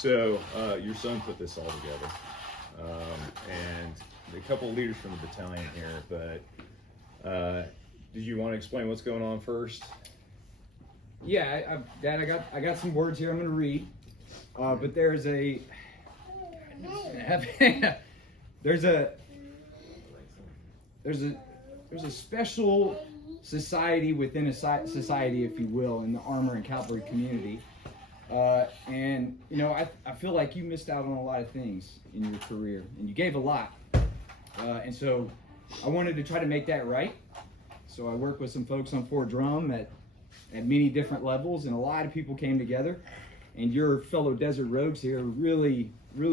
So your son put this all together, and a couple of leaders from the battalion here. But did you want to explain what's going on first? Yeah, Dad, I got some words here I'm going to read, but there's a special society within a society, if you will, in the armor and cavalry community. And you know, I feel like you missed out on a lot of things in your career, and you gave a lot. And so I wanted to try to make that right. So I worked with some folks on Fort Drum at many different levels, and a lot of people came together. And your fellow Desert Rogues here really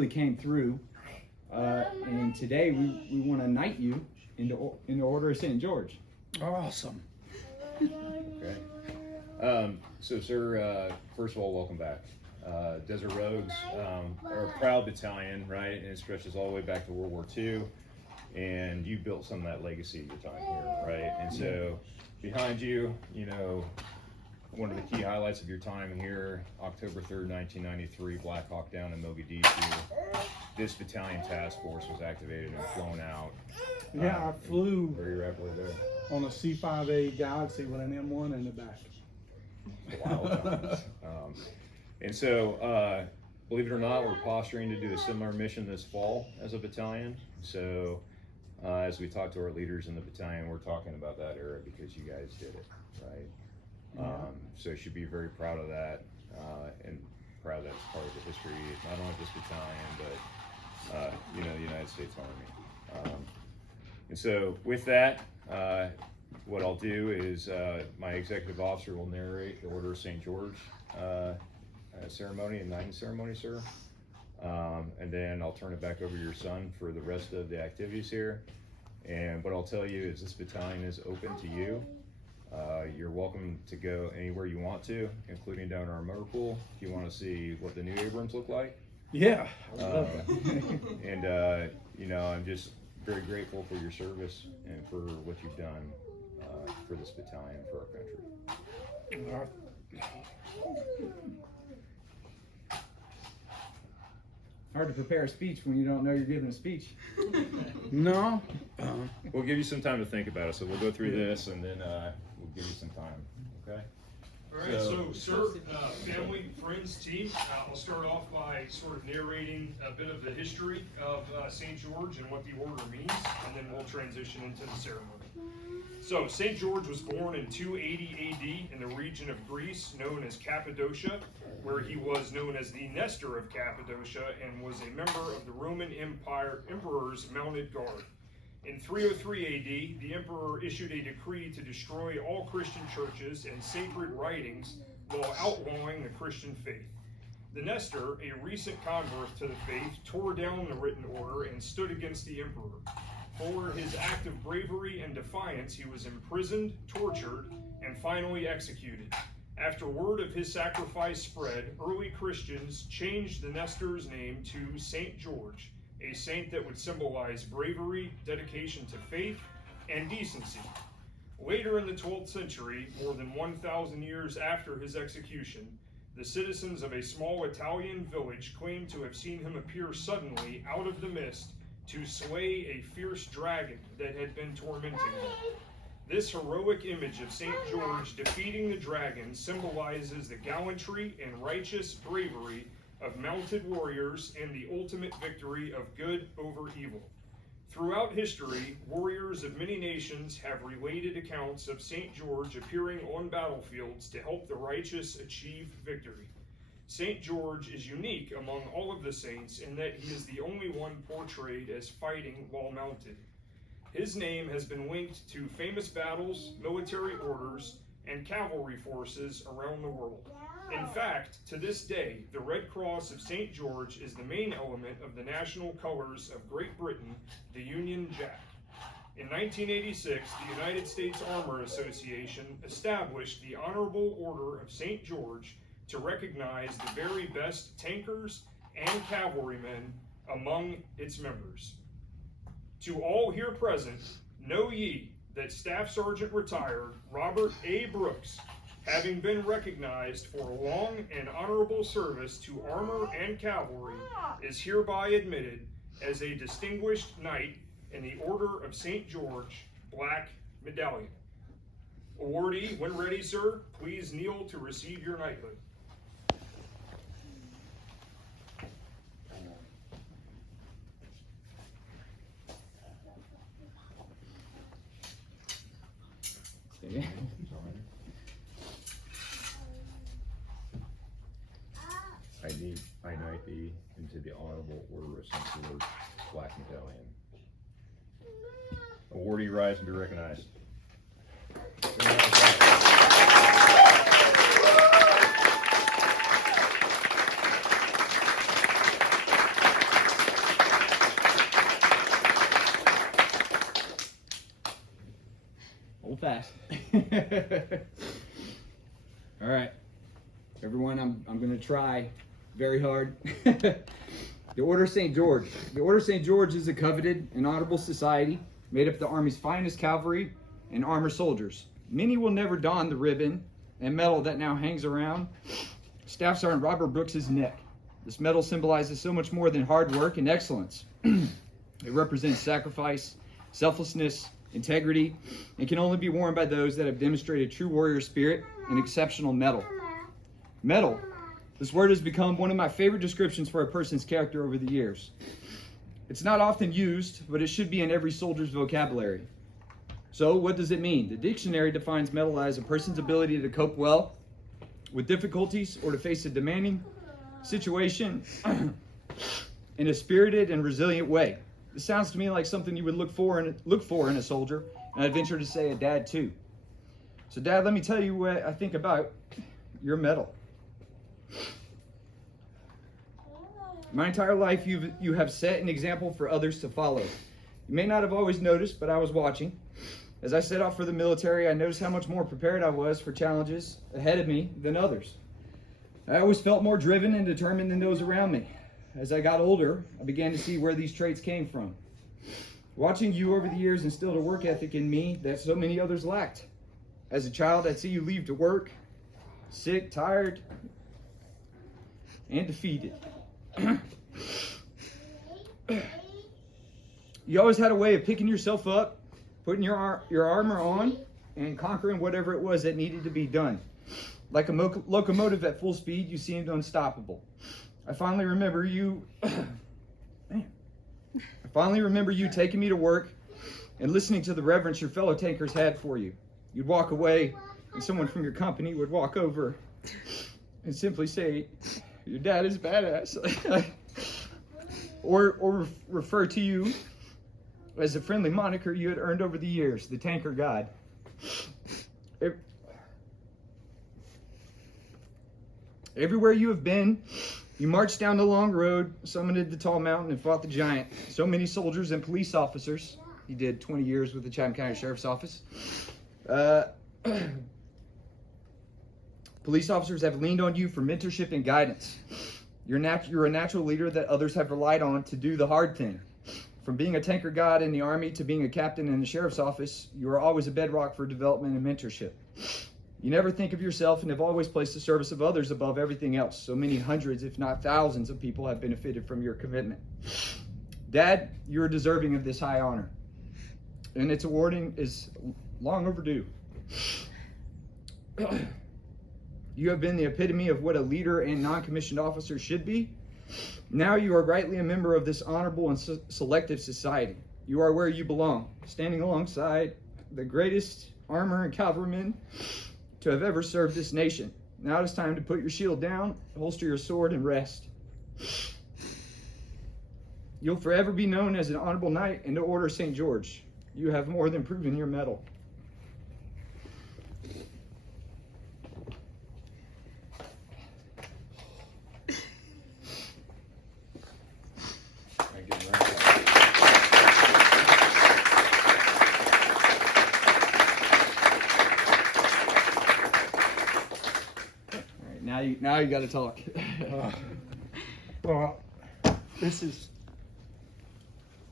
came through. And today we want to knight you in the Order of St. George. Awesome. Okay. So, sir, first of all, welcome back. Desert Rogues are a proud battalion, right? And it stretches all the way back to World War II. And you built some of that legacy of your time here, right? And so, behind you, you know, one of the key highlights of your time here, October 3rd, 1993, Black Hawk down in Mogadishu. This battalion task force was activated and flown out. Yeah, I flew very rapidly there on a C-5A Galaxy with an M1 in the back. Wow. And so, believe it or not, we're posturing to do a similar mission this fall as a battalion. So, as we talk to our leaders in the battalion, we're talking about that era because you guys did it, right? So you should be very proud of that, and proud that it's part of the history, not only this battalion, but you know, the United States Army. And so with that, what I'll do is my executive officer will narrate the Order of St. George ceremony and knighting ceremony, sir. And then I'll turn it back over to your son for the rest of the activities here. And what I'll tell you is this battalion is open to you. You're welcome to go anywhere you want to, including down our motor pool if you want to see what the new Abrams look like. Yeah. And you know, I'm just very grateful for your service and for what you've done for this battalion, for our country. Hard to prepare a speech when you don't know you're giving a speech. No. We'll give you some time to think about it, so we'll go through this and then we'll give you some time, okay? All right, so sir, family, friends, team, I'll start off by sort of narrating a bit of the history of St. George and what the order means, and then we'll transition into the ceremony. So St. George was born in 280 AD in the region of Greece known as Cappadocia, where he was known as the Nestor of Cappadocia and was a member of the Roman Emperor's mounted guard. In 303 AD, the emperor issued a decree to destroy all Christian churches and sacred writings while outlawing the Christian faith. The Nestor, a recent convert to the faith, tore down the written order and stood against the emperor. For his act of bravery and defiance, he was imprisoned, tortured, and finally executed. After word of his sacrifice spread, early Christians changed the Nestor's name to St. George, a saint that would symbolize bravery, dedication to faith, and decency. Later in the 12th century, more than 1,000 years after his execution, the citizens of a small Italian village claimed to have seen him appear suddenly out of the mist to slay a fierce dragon that had been tormenting them. This heroic image of St. George defeating the dragon symbolizes the gallantry and righteous bravery of mounted warriors and the ultimate victory of good over evil. Throughout history, warriors of many nations have related accounts of St. George appearing on battlefields to help the righteous achieve victory. St. George is unique among all of the saints in that he is the only one portrayed as fighting while mounted. His name has been linked to famous battles, military orders, and cavalry forces around the world. In fact, to this day, the Red Cross of St. George is the main element of the national colors of Great Britain, the Union Jack. In 1986, the United States Armor Association established the Honorable Order of St. George to recognize the very best tankers and cavalrymen among its members. To all here present, know ye that Staff Sergeant Retired Robert A. Brooks having been recognized for long and honorable service to armor and cavalry, is hereby admitted as a distinguished knight in the Order of St. George, Black Medallion. Awardee, when ready, sir, please kneel to receive your knighthood. I knight thee into the Honorable Order of St. George, Black Medallion. Awardee, rise and be recognized. Hold fast. All right, everyone, I'm going to try very hard. The Order of St. George. The Order of St. George is a coveted and honorable society made up of the Army's finest cavalry and armor soldiers. Many will never don the ribbon and medal that now hangs around Staff Sergeant Robert Brooks's neck. This medal symbolizes so much more than hard work and excellence. It represents sacrifice, selflessness, integrity, and can only be worn by those that have demonstrated true warrior spirit and exceptional mettle. Mettle. This word has become one of my favorite descriptions for a person's character over the years. It's not often used, but it should be in every soldier's vocabulary. So, what does it mean? The dictionary defines mettle as a person's ability to cope well with difficulties or to face a demanding situation in a spirited and resilient way. This sounds to me like something you would look for in a soldier, and I'd venture to say a dad too. So, Dad, let me tell you what I think about your mettle. My entire life, you have set an example for others to follow. You may not have always noticed, but I was watching. As I set off for the military, I noticed how much more prepared I was for challenges ahead of me than others. I always felt more driven and determined than those around me. As I got older, I began to see where these traits came from. Watching you over the years instilled a work ethic in me that so many others lacked. As a child, I'd see you leave to work, sick, tired, and defeated. You always had a way of picking yourself up, putting your armor on, and conquering whatever it was that needed to be done. Like a locomotive at full speed, you seemed unstoppable. I finally remember you taking me to work and listening to the reverence your fellow tankers had for you. You'd walk away, and someone from your company would walk over and simply say, "Your dad is badass," or refer to you as a friendly moniker you had earned over the years, the Tanker God. Everywhere you have been, you marched down the long road, summited the tall mountain, and fought the giant. So many soldiers and police officers. He did 20 years with the Chatham County Sheriff's Office. Police officers have leaned on you for mentorship and guidance. You're a natural leader that others have relied on to do the hard thing. From being a tanker god in the Army to being a captain in the Sheriff's Office, you are always a bedrock for development and mentorship. You never think of yourself and have always placed the service of others above everything else. So many hundreds, if not thousands, of people have benefited from your commitment. Dad, you're deserving of this high honor, and its awarding is long overdue. You have been the epitome of what a leader and non-commissioned officer should be. Now you are rightly a member of this honorable and selective society. You are where you belong, standing alongside the greatest armor and cavalrymen to have ever served this nation. Now it is time to put your shield down, holster your sword, and rest. You'll forever be known as an honorable knight in the Order of St. George. You have more than proven your mettle. Now you got to talk. Well, this is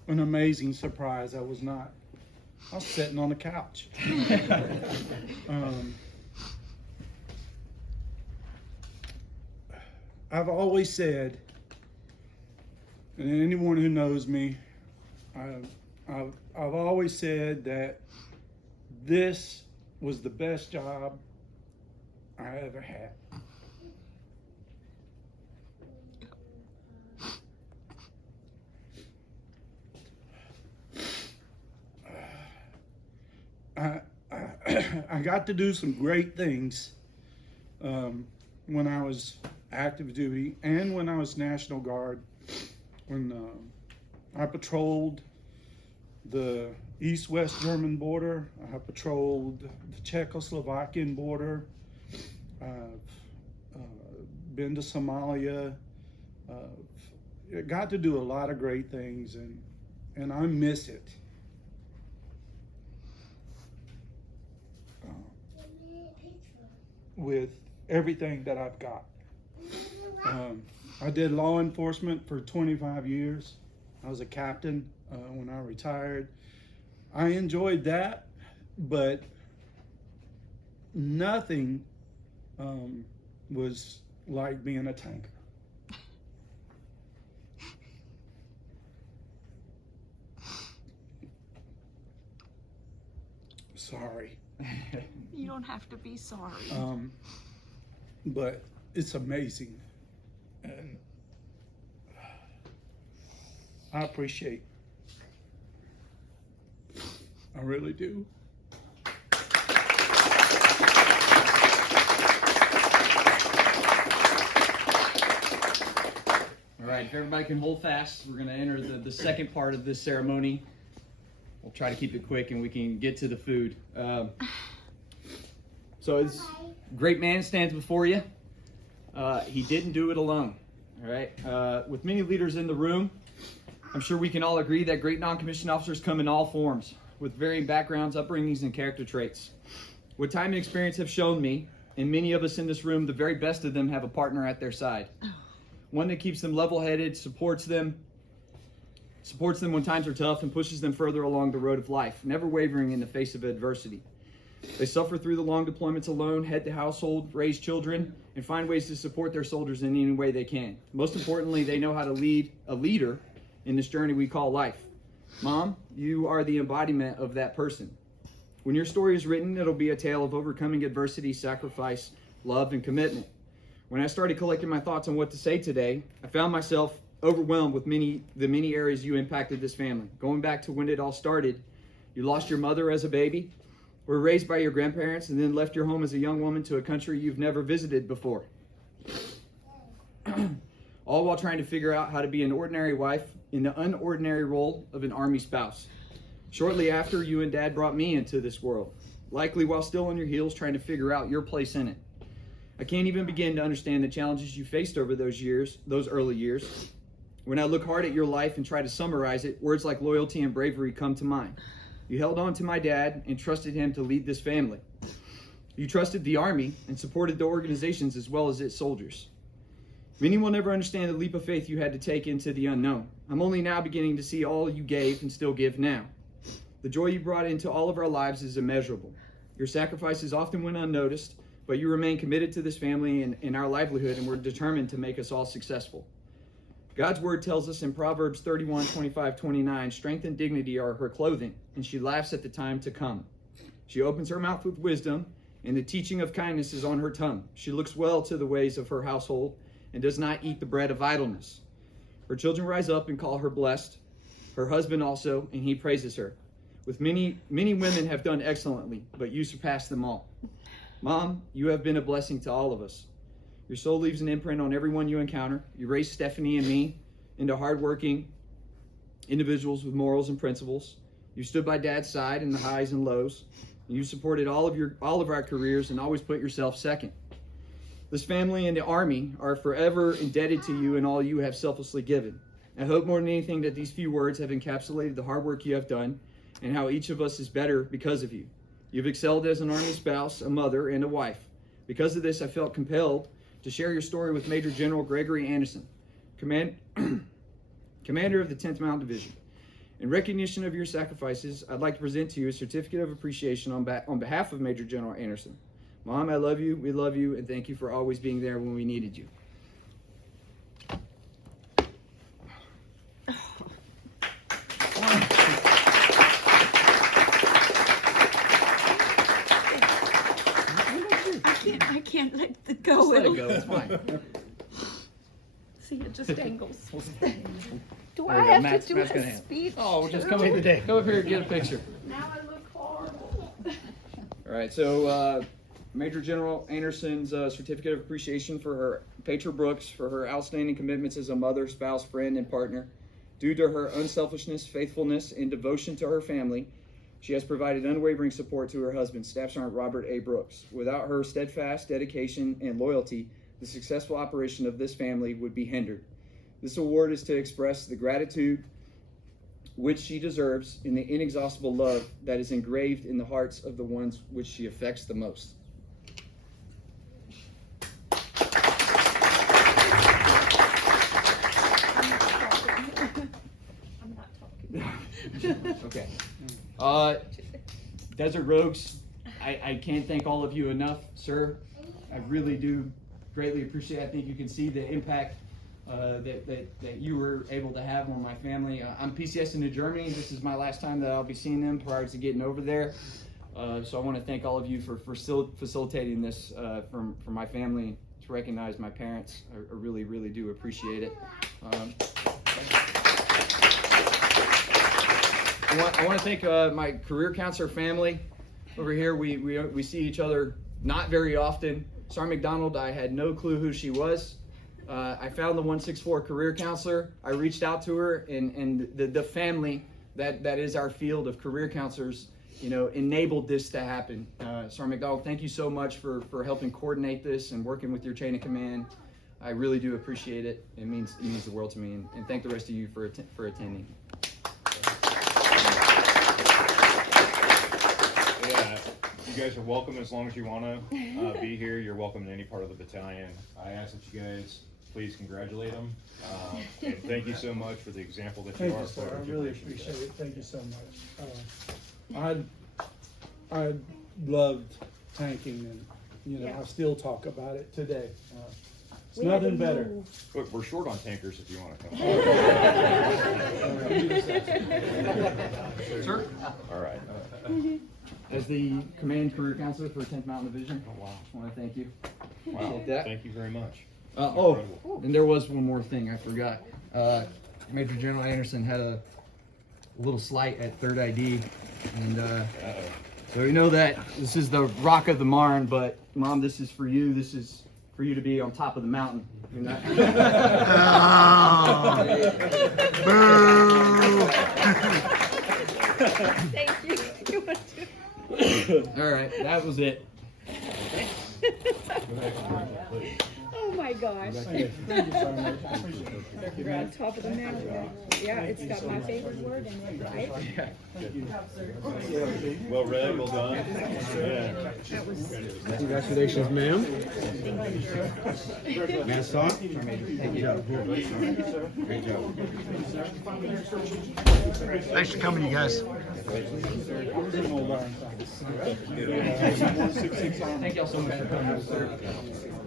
an amazing surprise. I was sitting on the couch. I've always said, and anyone who knows me, I've always said that this was the best job I ever had. I got to do some great things when I was active duty and when I was National Guard. When I patrolled the East-West German border, I patrolled the Czechoslovakian border, I've been to Somalia, got to do a lot of great things, and I miss it. With everything that I've got. I did law enforcement for 25 years. I was a captain when I retired. I enjoyed that, but nothing was like being a tanker. Sorry. You don't have to be sorry. But it's amazing, and I appreciate. I really do. All right, if everybody can hold fast, we're going to enter the second part of this ceremony. We'll try to keep it quick and we can get to the food. So this great man stands before you. He didn't do it alone. All right. With many leaders in the room, I'm sure we can all agree that great non-commissioned officers come in all forms, with varying backgrounds, upbringings, and character traits. What time and experience have shown me, and many of us in this room, the very best of them have a partner at their side. One that keeps them level-headed, supports them when times are tough, and pushes them further along the road of life, never wavering in the face of adversity. They suffer through the long deployments alone, head the household, raise children, and find ways to support their soldiers in any way they can. Most importantly, they know how to lead a leader in this journey we call life. Mom, you are the embodiment of that person. When your story is written, it'll be a tale of overcoming adversity, sacrifice, love, and commitment. When I started collecting my thoughts on what to say today, I found myself overwhelmed with the many areas you impacted this family. Going back to when it all started, you lost your mother as a baby, were raised by your grandparents, and then left your home as a young woman to a country you've never visited before. All while trying to figure out how to be an ordinary wife in the unordinary role of an Army spouse. Shortly after, you and Dad brought me into this world, likely while still on your heels trying to figure out your place in it. I can't even begin to understand the challenges you faced over those early years. When I look hard at your life and try to summarize it, words like loyalty and bravery come to mind. You held on to my dad and trusted him to lead this family. You trusted the Army and supported the organizations as well as its soldiers. Many will never understand the leap of faith you had to take into the unknown. I'm only now beginning to see all you gave and still give now. The joy you brought into all of our lives is immeasurable. Your sacrifices often went unnoticed, but you remain committed to this family and our livelihood, and we're determined to make us all successful. God's word tells us in Proverbs 31, 25, 29, strength and dignity are her clothing, and she laughs at the time to come. She opens her mouth with wisdom, and the teaching of kindness is on her tongue. She looks well to the ways of her household and does not eat the bread of idleness. Her children rise up and call her blessed, her husband also, and he praises her. With many women have done excellently, but you surpass them all. Mom, you have been a blessing to all of us. Your soul leaves an imprint on everyone you encounter. You raised Stephanie and me into hardworking individuals with morals and principles. You stood by Dad's side in the highs and lows. You supported all of our careers and always put yourself second. This family and the Army are forever indebted to you and all you have selflessly given. I hope more than anything that these few words have encapsulated the hard work you have done and how each of us is better because of you. You've excelled as an Army spouse, a mother, and a wife. Because of this, I felt compelled to share your story with Major General Gregory Anderson, Commander of the 10th Mountain Division. In recognition of your sacrifices, I'd like to present to you a certificate of appreciation on behalf of Major General Anderson. Mom, I love you, we love you, and thank you for always being there when we needed you. go. Just let it Will. go. It's fine. See, it just angles. Do There I you go. have Matt's to do gonna a hand. speech? Oh, well, just come too? come up here and get a picture. Now I look horrible. All right, so Major General Anderson's certificate of appreciation for her, Petra Brooks, for her outstanding commitments as a mother, spouse, friend, and partner. Due to her unselfishness, faithfulness, and devotion to her family, she has provided unwavering support to her husband, Staff Sergeant Robert A. Brooks. Without her steadfast dedication and loyalty, the successful operation of this family would be hindered. This award is to express the gratitude which she deserves in the inexhaustible love that is engraved in the hearts of the ones which she affects the most. I'm not talking. Okay. Desert Rogues, I can't thank all of you enough, sir. I really do greatly appreciate it. I think you can see the impact that you were able to have on my family. I'm PCS into Germany. This is my last time that I'll be seeing them prior to getting over there. So I want to thank all of you for still facilitating this for my family, to recognize my parents. I really, really do appreciate it. I want to thank my career counselor family over here. We see each other not very often. Sergeant McDonald, I had no clue who she was. I found the 164 career counselor. I reached out to her, and the family that is our field of career counselors, enabled this to happen. Sergeant McDonald, thank you so much for helping coordinate this and working with your chain of command. I really do appreciate it. It means the world to me, and thank the rest of you for attending. Yeah, you guys are welcome as long as you want to be here. You're welcome in any part of the battalion. I ask that you guys please congratulate them. And thank you so much for the example that you Thank are. you, sir. I really appreciate it. Thank you so much. I loved tanking, and Yeah. I still talk about it today. It's We had to nothing better. move. Look, we're short on tankers if you want to come. Sir? All right. As the command career counselor for 10th Mountain Division, wow. I want to thank you. Wow. Appreciate that. Thank you very much. Oh, and there was one more thing I forgot. Major General Anderson had a little slight at 3rd ID, and so we know that this is the Rock of the Marne, but Mom, this is for you. This is for you to be on top of the mountain. You're not- Thank you. You want to? All right, that was it. Oh my gosh. Thank you so much. I appreciate it. You're on top of the mountain. Yeah, it's got my favorite word in it, right? Well read, well done. Yeah. That was. Congratulations, ma'am. Mask on. Good job. Great job. Thanks for coming, you guys. Thank y'all so much for coming, sir.